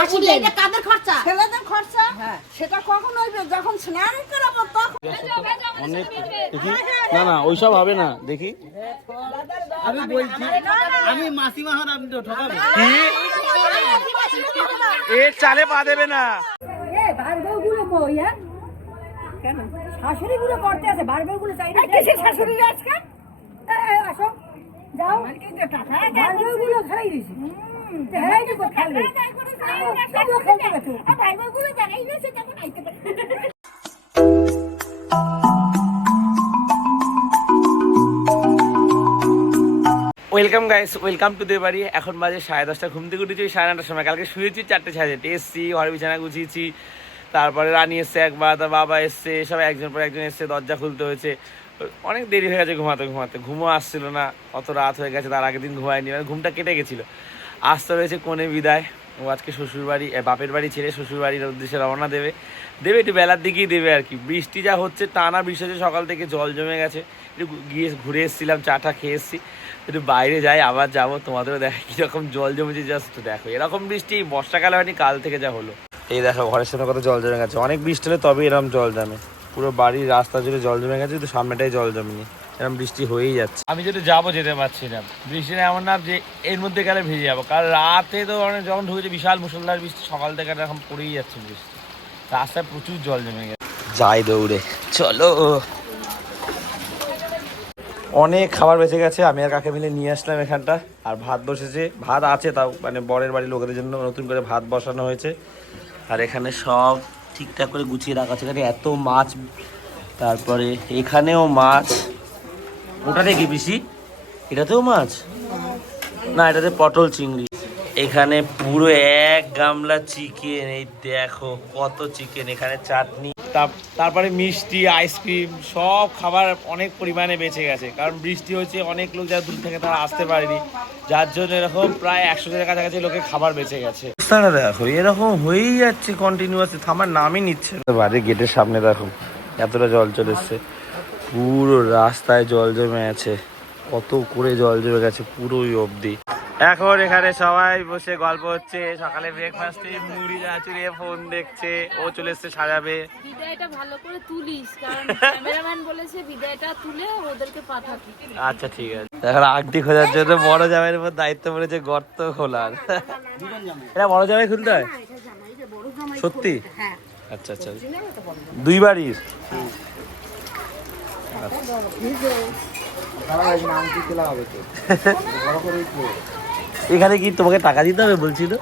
কাদের খরচা? ছেলেদের খরচা? সেটা কখন হইবে? যখন স্নান করাবো তখন অনেক দেখি। না না ওইসব হবে না। দেখি। আমি বলছি আমি মাসিমা হন আপনি তো এ চালে পা দেবে না। শাশুড়ি গুলো করতে আছে বারবারগুলো চাই না শাশুড়ি আজকে? আসো। যাও। গুলো খাই বারবারগুলো দিছে welcome guys welcome to the বাড়ি এখন বাজে সাড়ে দশটা, ঘুম থেকে উঠেছি, সাড়ে নটার সময়। কালকে শুয়েছি চারটে, সাড়ে চারটে। এসছি, ঘরে বিছানা গুছিয়েছি। তারপরে রানী এসছে একবার, তার বাবা এসছে সব একজন পর একজন এসছে, দরজা খুলতে হয়েছে। অনেক দেরি হয়ে গেছে ঘুমাতে ঘুমাতে। ঘুমও আসছিল না। অত রাত হয়ে গেছে, তার আগের দিন ঘুমায়নি। মানে ঘুমটা কেটে গেছিল। আসতে রয়েছে কোণে বিদায়। ও আজকে শ্বশুরবাড়ি বাপের বাড়ি ছেড়ে শ্বশুরবাড়ির উদ্দেশ্যে রওনা দেবে। দেবে একটু বেলার দিকেই দেবে আর কি। বৃষ্টি যা হচ্ছে টানা বৃষ্টি হচ্ছে, সকাল থেকে জল জমে গেছে। একটু গিয়ে ঘুরে এসেছিলাম চাটা খেয়ে এসেছি। একটু বাইরে যাই, আবার যাব, তোমাদেরও দেখো কীরকম জল জমেছে জাস্ট দেখো। এরকম বৃষ্টি বর্ষাকালে হয়নি, কাল থেকে যা হলো। এই দেখো, ঘরের সামনে কত জল জমে গেছে। অনেক বৃষ্টি হলে তবে এরকম জল জমে। পুরো বাড়ির রাস্তা জুড়ে জল জমে গেছে, কিন্তু সামনেটাই জল জমেনি। এরকম বৃষ্টি হয়েই যাচ্ছে। আমি যদি যাব যেতে পারছি না। বৃষ্টিটা এমন না যে এর মধ্যে গেলে ভিজে যাব। কারণ রাতে তো অনেক যখন ঢুকেছে বিশাল মুসলধার বৃষ্টি সকাল থেকে এরকম পড়েই যাচ্ছে বৃষ্টি। রাস্তায় প্রচুর জল জমে গেছে। যাই দৌড়ে চলো। অনেক খাবার বেঁচে গেছে আমি আর কাকে মিলে নিয়ে আসলাম এখানটা। আর ভাত বসেছে। ভাত আছে তাও মানে বরের বাড়ির লোকেদের জন্য নতুন করে ভাত বসানো হয়েছে। আর এখানে সব ঠিকঠাক করে গুছিয়ে রাখা আছে। এখানে এত মাছ তারপরে এখানেও মাছ। ওটাতে কি পিসি এটাতেও মাছ? না এটাতে পটল চিংড়ি। এখানে পুরো এক গামলা চিকেন এই দেখো কত চিকেন এখানে চাটনি। তার- তারপরে মিষ্টি আইসক্রিম সব খাবার অনেক পরিমাণে বেঁচে গেছে। কারণ বৃষ্টি হয়েছে অনেক লোক যারা দূর থেকে তারা আসতে পারেনি। যার জন্য এরকম প্রায় একশো জনের কাছাকাছি লোকের খাবার বেঁচে গেছে। তারা দেখো এরকম হয়েই যাচ্ছে কন্টিনিউয়াসলি থামার নামই নিচ্ছে বাড়ির গেটের সামনে দেখো এতটা জল চলে এসছে। পুরো রাস্তায় জল জমে আছে। কত করে জল জমে গেছে পুরোই অবধি। এখন এখানে সবাই বসে গল্প হচ্ছে। সকালে ব্রেকফাস্টে মুড়ি নাচুরে ফোন দেখছে। ও চলে এসছে সাজাবে। বিদায়টা ভালো করে তুলিস কারণ ক্যামেরাম্যান বলেছে বিদায়টা তুলে ওদেরকে পাঠাবি। আচ্ছা ঠিক আছে। এখন আংটি খোঁজার জন্য বড় জামাইয়ের উপর দায়িত্ব পড়েছে গর্ত খোলার। এটা বড় জামাই খুলতে হয়? সত্যি? আচ্ছা আচ্ছা। দুই বাড়ির এখানে কি তোমাকে টাকা দিতে হবে বলছিল?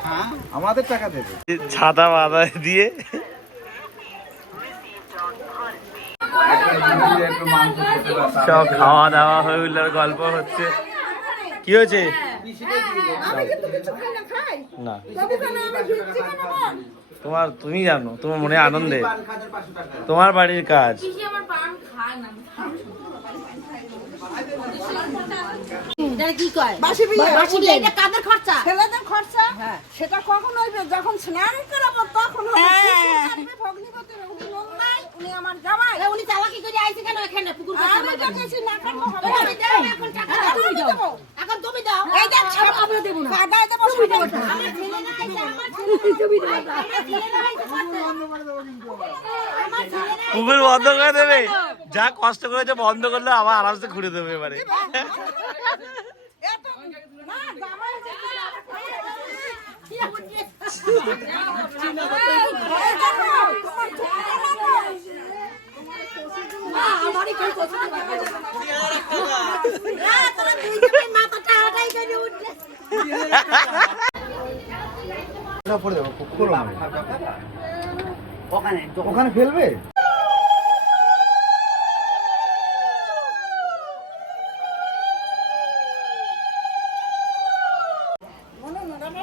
আমাদের টাকা দেবে। ছাতা বাঁধা দিয়ে। সব খাওয়া দাওয়া হয়ে উঠল গল্প হচ্ছে। কি হয়েছে? না তোমার তুমি জানো তোমার মনে আনন্দে। তোমার বাড়ির কাজ। আমার পান খায় না এটা কি কয় বাসি বিয়ে। মাসি এটা কাদের খরচা? সেটা কখন হইবে? যখন স্নান করাবো তখন উনি আমার জামাই। উনি চালাকি করে আইছে কেন এখানে? পুকুর আমি তো? কিছু না তুমি দাও, এখন টাকা দাও, তুমি দাও। এখন তুমি দাও। এই দেখ, আমরা দেবো না। কাদায় দেবো সবাই। আমার ছেলে না। আইছে, আমার ছেলে না। আইছে, আমার ছেলে না আইছে আমার ছেলে না পুকুর বন্ধ করে দেবে। যা কষ্ট করেছে বন্ধ করলে আবার আরামসে ঘুরে দেবে এবারে। এত- না, জামাই ওখানে ফেলবে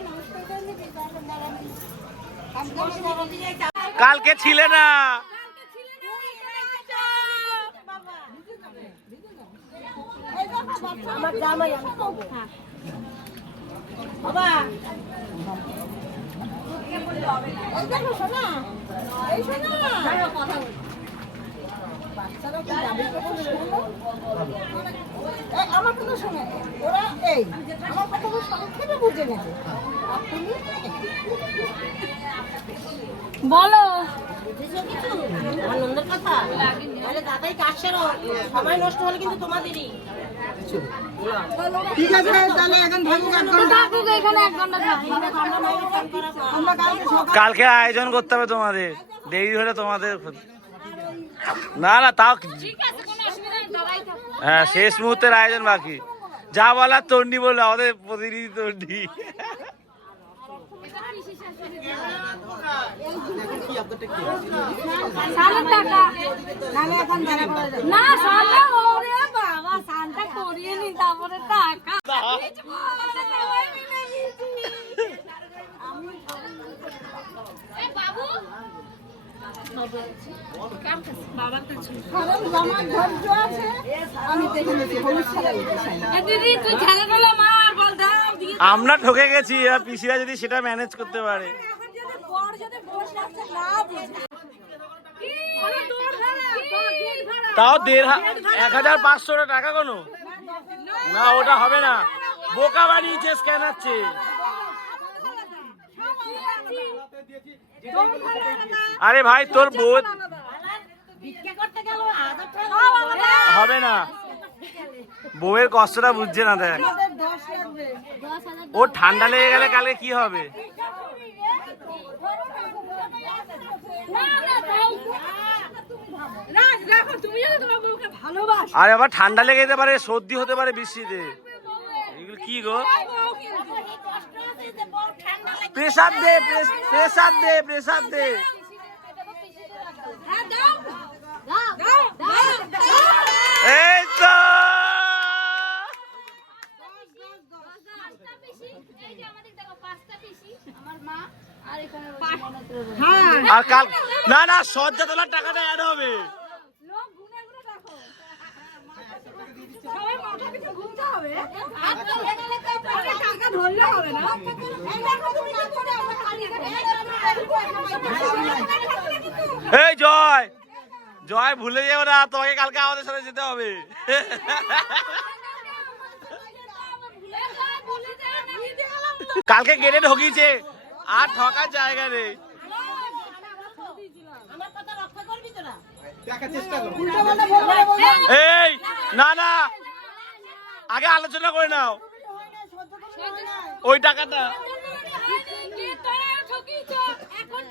কালকে ছিলে না আমার জামাই আমি করব বাবা এই দেখো, শোনা, এই শোনা। বাচ্চারা কি যাবে কখন শোনো? এই, আমার কথা শোনো ওরা এই আমার কথা সংক্ষেপে বুঝে নেবে বলো। ঠিক আছে তাহলে এখন থাকুক এক ঘণ্টা কালকে আয়োজন করতে হবে তোমাদের। দেরি হলে তোমাদের না না তাও হ্যাঁ শেষ মুহূর্তের আয়োজন বাকি। যা বলার তন্ডি বলল আমাদের প্রতিনিধি তন্ডি। না বাবা সানটা করিয়ে নি তারপরে টাকা। বাবু আমার ঠকে গেছি পিসিরা যদি সেটা ম্যানেজ করতে পারে। তাও দেড় এক হাজার পাঁচশো টাকা কোনো? না, ওটা হবে না। বোকা বানিয়েছে স্ক্যানারছে আরে ভাই তোর টাকা হবে না। বউয়ের কষ্টটা বুঝছে না দেখ। ও ঠান্ডা লেগে গেলে কালকে কি হবে? আরে আবার ঠান্ডা লেগে যেতে পারে সর্দি হতে পারে বৃষ্টিতে। কি গো? প্রেসার দে প্রেসার দে প্রেসার দে। এই তো। আর কাল না না সজ্জা তোলার টাকাটা অ্যাড হবে। এই জয়। জয় ভুলে যেও না তোমাকে কালকে আমাদের সাথে যেতে হবে। কালকে গেটে ঢকিয়েছে আর ঠকার জায়গা নেই। আমার কথা রক্ষা করবি তোরা? এই না না। আগে আলোচনা করে নাও। ওই টাকাটা।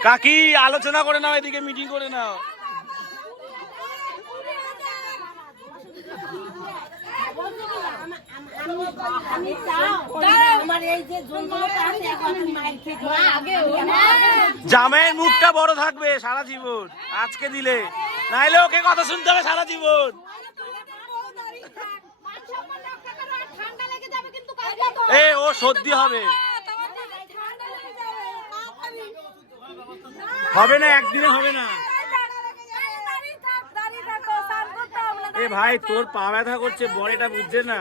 কাকি, আলোচনা করে নাও, এদিকে মিটিং করে নাও। জামাইয়ের মুখটা বড় থাকবে সারা জীবন, আজকে দিলে। নাইলে ওকে কথা শুনতে হবে সারা জীবন। এ, ও সর্দি হবে। হবে না, একদিনে হবে না। এ ভাই, তোর পা ব্যথা করছে বর এটা বুঝছে না।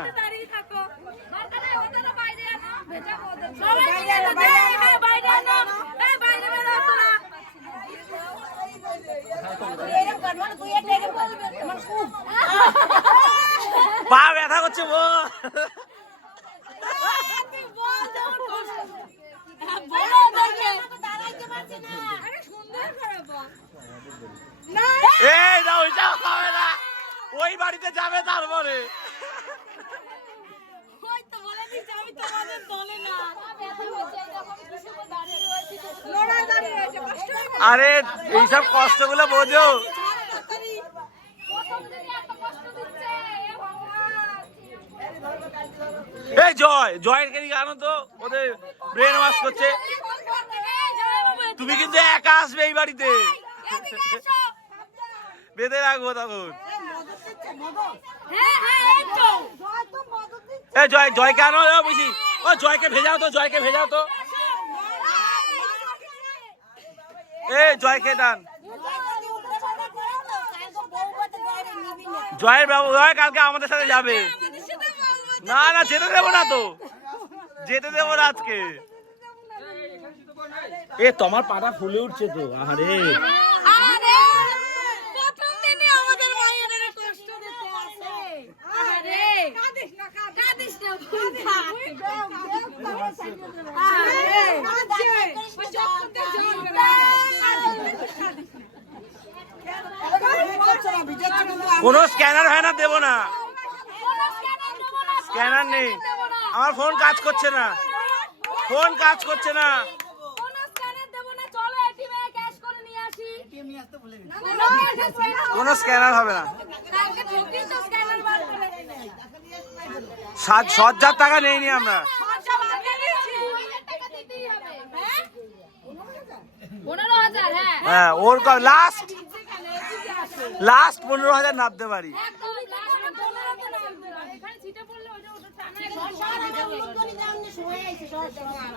পা ব্যথা করছে বল এই না ওইটা হবে না। ওই বাড়িতে যাবে তারপরে। আরে এইসব কষ্টগুলো বোঝো। এই জয় জয়ের কেদিকে আনো তো? ওদের ব্রেন ওয়াশ করছে। তুমি কিন্তু একা আসবে এই বাড়িতে। বেঁধে রাখব তখন। জয় জয়কে আনো? ও বুঝি ও, জয়কে ভেজাও তো, জয়কে ভেজাও তো। এ, জয়কে দান। জয়ের জয় কালকে আমাদের সাথে যাবে। না না, যেতে দেবো না তো। যেতে দেবো না আজকে। এ তোমার পাটা ফুলে উঠছে তো আরে কোন স্ক্যানার হয় না দেব না। স্ক্যানার নেই। আমার ফোন কাজ করছে না। ফোন কাজ করছে না। কোনো স্ক্যানার হবে না। সাত সজ্জার টাকা নেইনি আমরা। হ্যাঁ ওর লাস্ট লাস্ট পনেরো হাজার নামতে পারি একদম last পনেরো তো নামবে না। এখানে ছিটে পড়লে ওটা ওটা টানা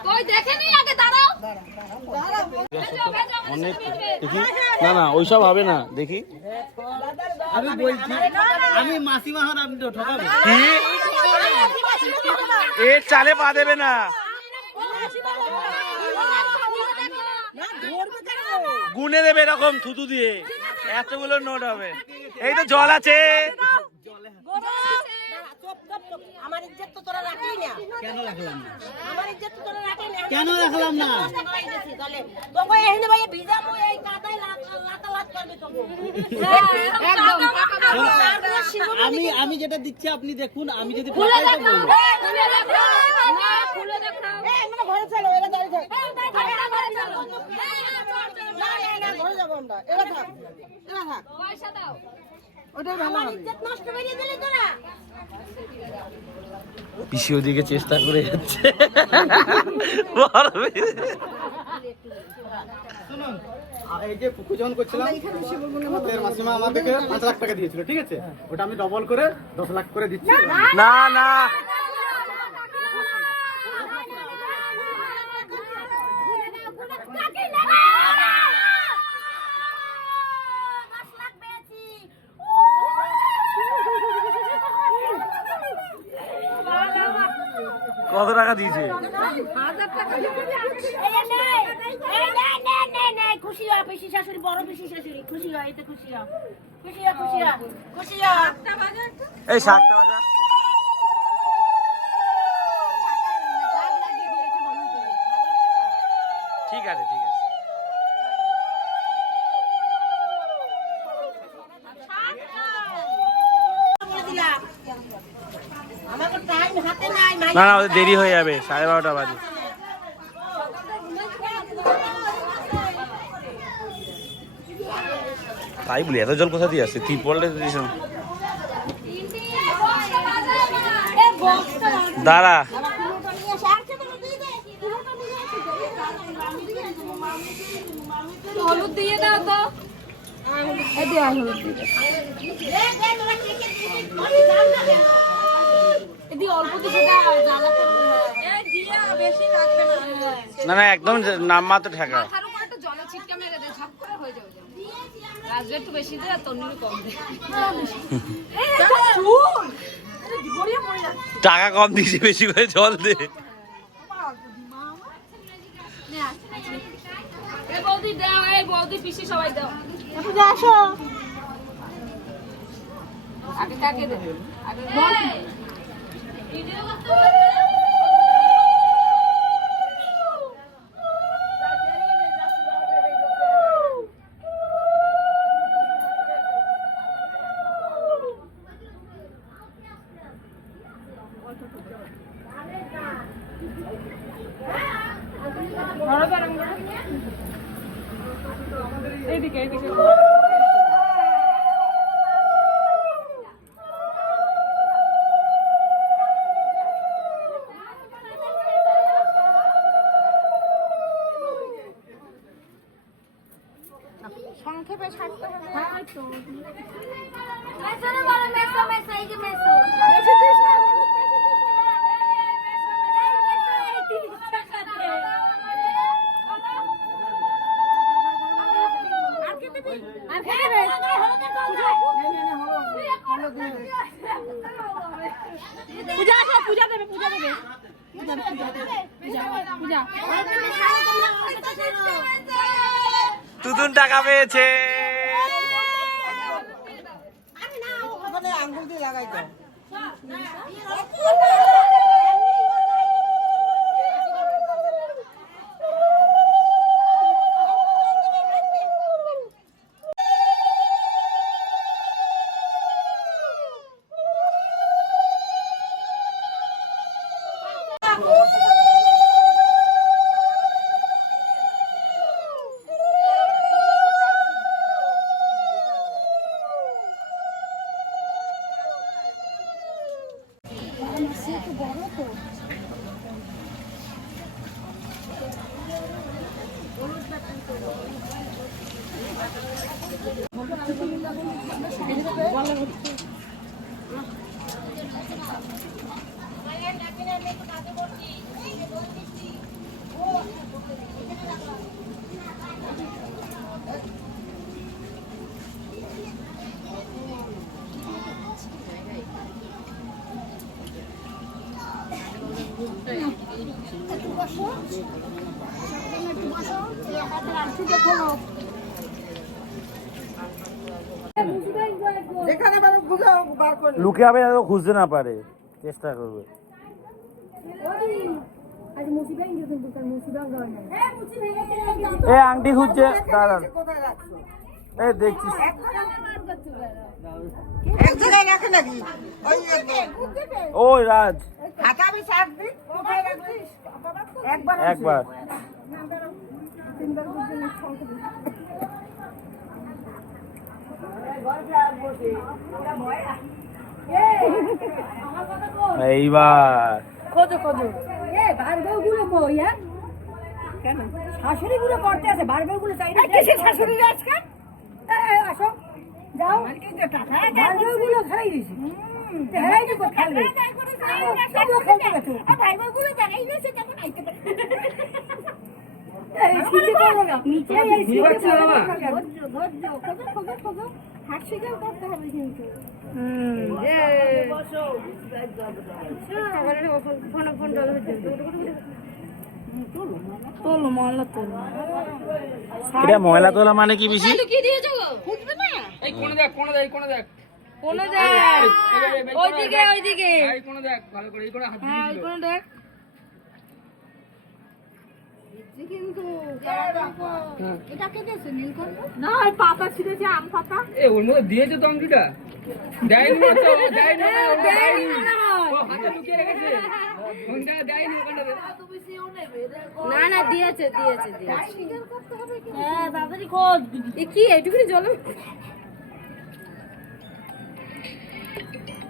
কই দেখেনি আগে দাঁড়াও ভেজো, ভেজো, অনেক দেখি না না ওইসব হবে না দেখি আমি বলছি আমি মাসিমা হন আপনি চালে পা দেবে না গুনে দেবে এরকম থুতু দিয়ে এতগুলো নোট হবে এই তো জল আছে আমার ইজ্জত তো তোরা রাখি না কেন রাখলাম না আমার ইজ্জত তো তোরা রাখি না কেন রাখলাম না তোকে এখানে ভাই ভিজাবো এই কাদায় লাতা লাত করবে তোকে আমি আমি যেটা দিচ্ছি আপনি দেখুন আমি যদি খুলে দেখাও না খুলে দেখাও এই আমরা ঘরে চলো এরা দাঁড়িয়ে থাক ঘরে চলো। না না না ঘরে যাব আমরা এরা থাক এরা থাক পয়সা দাও ওটাই ভালো নষ্ট করে তোরা। পিসি ওদিকে চেষ্টা করে যাচ্ছে। এই যে পুকুর যখন করছিলাম আমাদের মাসিমা আমাদেরকে পাঁচ লাখ টাকা দিয়েছিল ঠিক আছে? ওটা আমি ডবল করে দশ লাখ করে দিচ্ছি। না না কত টাকা দিয়েছে? শাশুড়ি বড় শাশুড়ি খুশি হয় খুশি খুশি এই সাতটা ঠিক আছে, ঠিক আছে বলে দিলাম আমাকে টাইম হাতে নাই মাই না না ওদের দেরি হয়ে যাবে সাড়ে বারোটা বাজে। তাই বলি এত জল কোথা দিয়ে আসছে? তিরপলটা দিয়েছ দাঁড়া। হলুদ দিয়ে দাও তো। এই দিয়ে না। না না একদম নাম মাত্র ঠেকা। মাথার উপর একটু জলের ছিটকা মেরে দে ঝপ করে হয়ে যাবে। রাজবে একটু বেশি দে আর তন্নুরি কম দে। টাকা কম দিয়েছে বেশি করে জল দে। বৌদি দাও এই বৌদি পিসি সবাই দাও। আসো। আগে কাকে দে? আগে Video টাকা পেয়েছে ওখানে আঙ্গুল দিয়ে লাগাই দাও বসো সাবধানে একটু বসো এই হাতের আংটিটা খোলো যেখানে মানে খুঁজে বার করে লুকে হবে যাতে খুঁজতে না পারে। চেষ্টা করবে। এ আংটি খুঁজছে দাঁড়ান। কোথায় রাখছো? এ দেখছিস এক জায়গায় রাখে নাকি? ওই রাজ। একবার এইবার। খোঁজো খোঁজো। এ ভার্গবগুলো কই হ্যাঁ? কেন? শাশুড়ি গুলো করতে আছে ভার্গবগুলো চাই না কিসের শাশুড়ি আজকে? আসো যাও। ভার্গবগুলো খেলাই দিছি হেরাই দিব খেলতে গেছো ভার্গব দেখাই দিয়েছে তখন আইতে পারে। নিচে করতে হবে কিন্তু। ফোন ফোন চালু হচ্ছে তোলো তোলো এটা ময়লা তোলা মানে কি বেশি কি দিয়েছ গো না এই কোনে দেখ কোনে দেখ কোনে দেখ কোনে দেখ ওইদিকে ওইদিকে এই কোনে দেখ ভালো করে এই কোনে হাত হ্যাঁ ওই কোনে দেখ কিন্তু এটা কে দিয়েছে নীলকণ্ঠ না ওই পাতা ছিঁড়েছে আম পাতা এ ওর মধ্যে দিয়েছে তো আংটিটা দেয়নি তো দেয়নি না ও দেয়নি ও হাতে লুকিয়ে রেখেছে ফোনটা দেয়নি ওখানটাতে না না দিয়েছে দিয়েছে হ্যাঁ কি এটুকুনি জল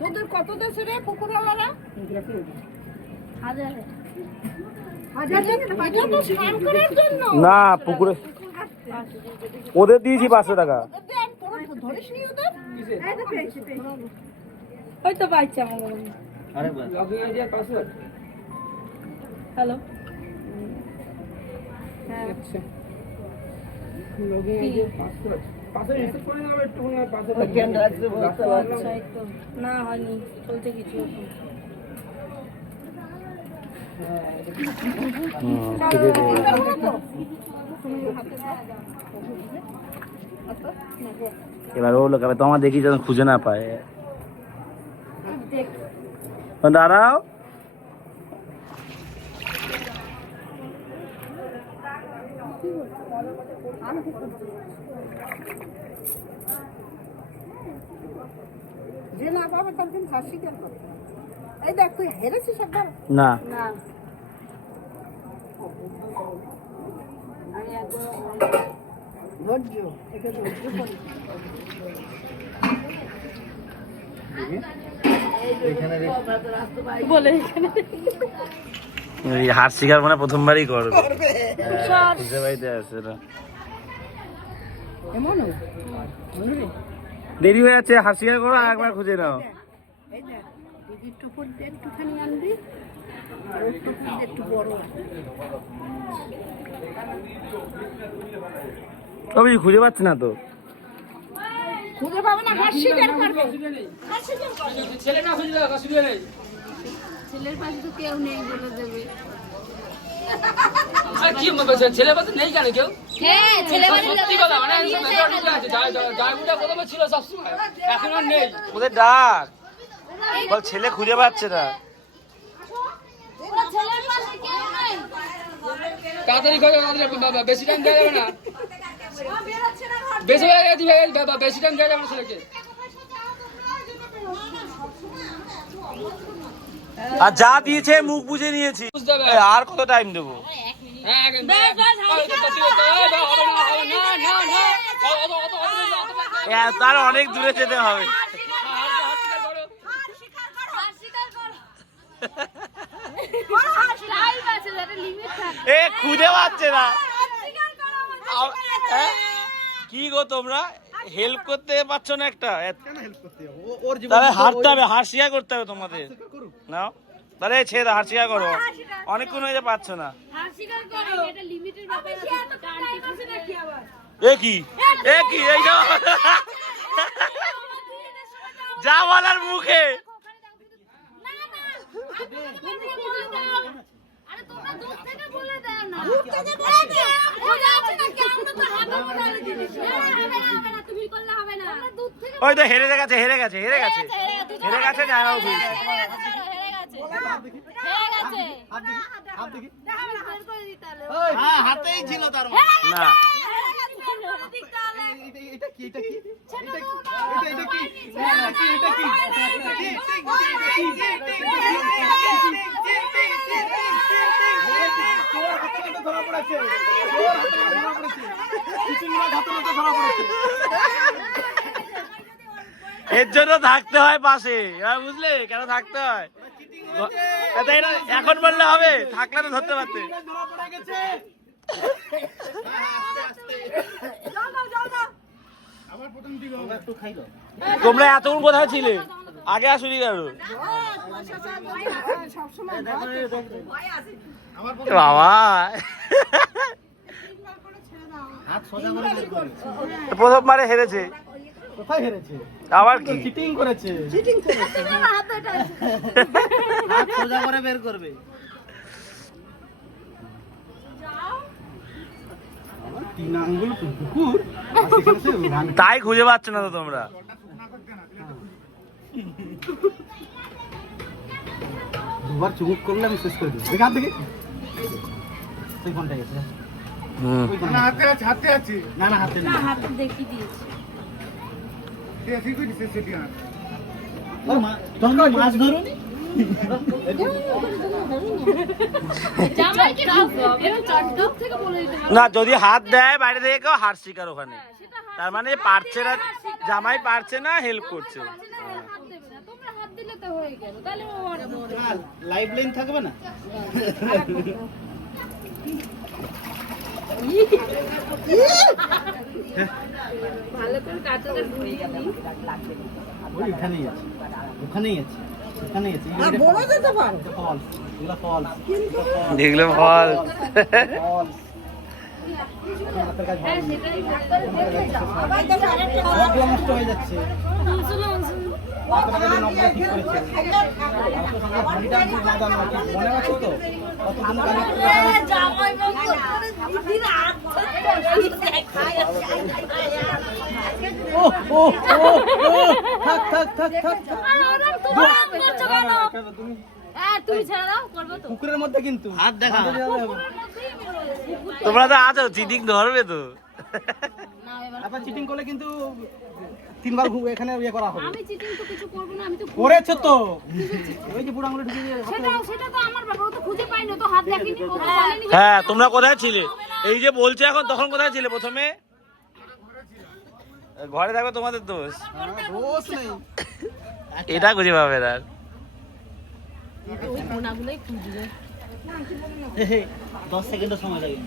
তোদের কত দেশে রে পুকুরওয়ালারা? হাজার। হাজার এটা তো স্নান করার জন্য। না পুকুরে ওদের দিয়েছি পাঁচশো টাকা। দেন তোরা ধরিস নি ওদের? ওই তো পাইছে আমার নাও একটু না আচ্ছা না হয়নি। চলছে কিছু। এবার ও লোক তোমার দেখি যেন খুঁজে না পায়। দাঁড়াও। যে না পাবে তার কিন্তু হাসি কেন করে? এই দেখ তুই হেরেছিস একবার? না। না। ধৈর্য এটা ধৈর্য করে বলে এখানে। এই হার শিকার মানে প্রথমবারই করবে। হ্যাঁ, আছে না। দেরি হয়ে যাচ্ছে শিকার করো আর একবার খুঁজে নাও। একটুখানি আনবি একটু বড় তবে খুঁজে পাচ্ছি না তো। খুঁজে পাবে না হাসি কেন অসুবিধা নেই? ছেলের পাশে তো কেউ নেই বলে দেবে। আর কি ছেলে পাশে নেই কেন কেউ? হ্যাঁ ছেলে সত্যি কথা মানে মেজরিটি আছে যা যা যা প্রথমে ছিল সবসময়। এখন আর নেই। ওদের ডাক। বল ছেলে খুঁজে পাচ্ছে না। তাড়াতাড়ি করে বেশি টাইম দেওয়া যাবে না। বেশি টাইম দেওয়া যাবে না ছেলেকে। আর যা দিয়েছে মুখ বুঝে নিয়েছি। আর কত টাইম দেবো? হ্যাঁ তার অনেক দূরে যেতে হবে। এ খুঁজে পাচ্ছে না। হ্যাঁ? কি গো তোমরা? হেল্প করতে পারছ না একটা? তাহলে হবে হার শিয়া করতে হবে তোমাদের। নাও তাহলে ছেড়ে দাও হার শিয়া করো অনেকক্ষণ হয়ে যে পাচ্ছ না স্বীকার এ কি এ কি এই যা যা বলার মুখে না তুমি করলে হবে না। দূর থেকে ওই তো হেরে গেছে হেরে গেছে হেরে গেছে। হেরে গেছে জানাও হেরে গেছে হেরে গেছে হেরে গেছে। হাত দেখি। হাত দেখি হ্যাঁ হাতেই ছিল তার না। এটা কি এটা কি? এটা কি? এটা এটা কি? এটা কি এটা কি? এটা কি চোর হাতে নাতে ধরা পড়েছে চোর হাতে নাতে ধরা পড়েছে চিটিংবাজ হাতে নাতে ধরা পড়েছে এর জন্য থাকতে হয় পাশে। এবার বুঝলে? কেন থাকতে হয়? এখন বললে হবে। থাকলে তো ধরতে পারতে। প্রথম তোমরা এতক্ষণ কোথায় ছিলে? আগে আসুনি কেন? বাবা। হাত সোজা করে বের করে প্রথমবারে হেরেছে। কোথায় হেরেছে আবার কি চিটিং করেছে। হাত সোজা করে বের করবে। তিন আঙ্গুল রান- তাই খুঁজে পাচ্ছ না তো তোমরা দুবার চুমুক করলে আমি শেষ করে দিই এখান থেকে গেছে হুম ওই কোনটা? না না হাতে নেই হাত দেখিয়ে দিয়েছি মাছ ধরুনি না যদি হাত দেয় বাইরে থেকে কেউ হার শিকার ওখানে। তার মানে পারছে না জামাই পারছে না হেল্প করছে। হাত দেবে না। তোমরা হাত দিলে তো হয়ে গেল তাহলে ও আর লাইফ লাইন থাকবে না? ভালো করে কাঁচাটা ধুইয়ে নিই ওই ওখানেই আছে ওখানেই আছে। ফলস দেখলে ফল নষ্ট হয়ে যাচ্ছে। মনে থাক থাক থাক থাক। থাক। হ্যাঁ তুমি ছেড়ে দাও করব তো। পুকুরের মধ্যে কিন্তু। হাত দেখা। তোমরা তো আছো চিটিং ধরবে তো। আপনার চিটিং করলে কিন্তু তিনবার এখানে ইয়ে করা হবে। আমি চিটিং তো কিছু করব না আমি তো করেছে তো। ওই যে বুড়ো আঙুলে ঢুকে সেটা সেটা তো আমার ব্যাপার তো খুঁজে পাইনি ও তো হাত দেখেনি ও তো বলেনি যে- হ্যাঁ তোমরা কোথায় ছিলে? এই যে বলছে এখন তখন কোথায় ছিলে প্রথমে? ঘরে থাকবে তোমাদের দোষ। দোষ নেই। এটা খুঁজে পাবে না। দশ সেকেন্ড সময় লাগে।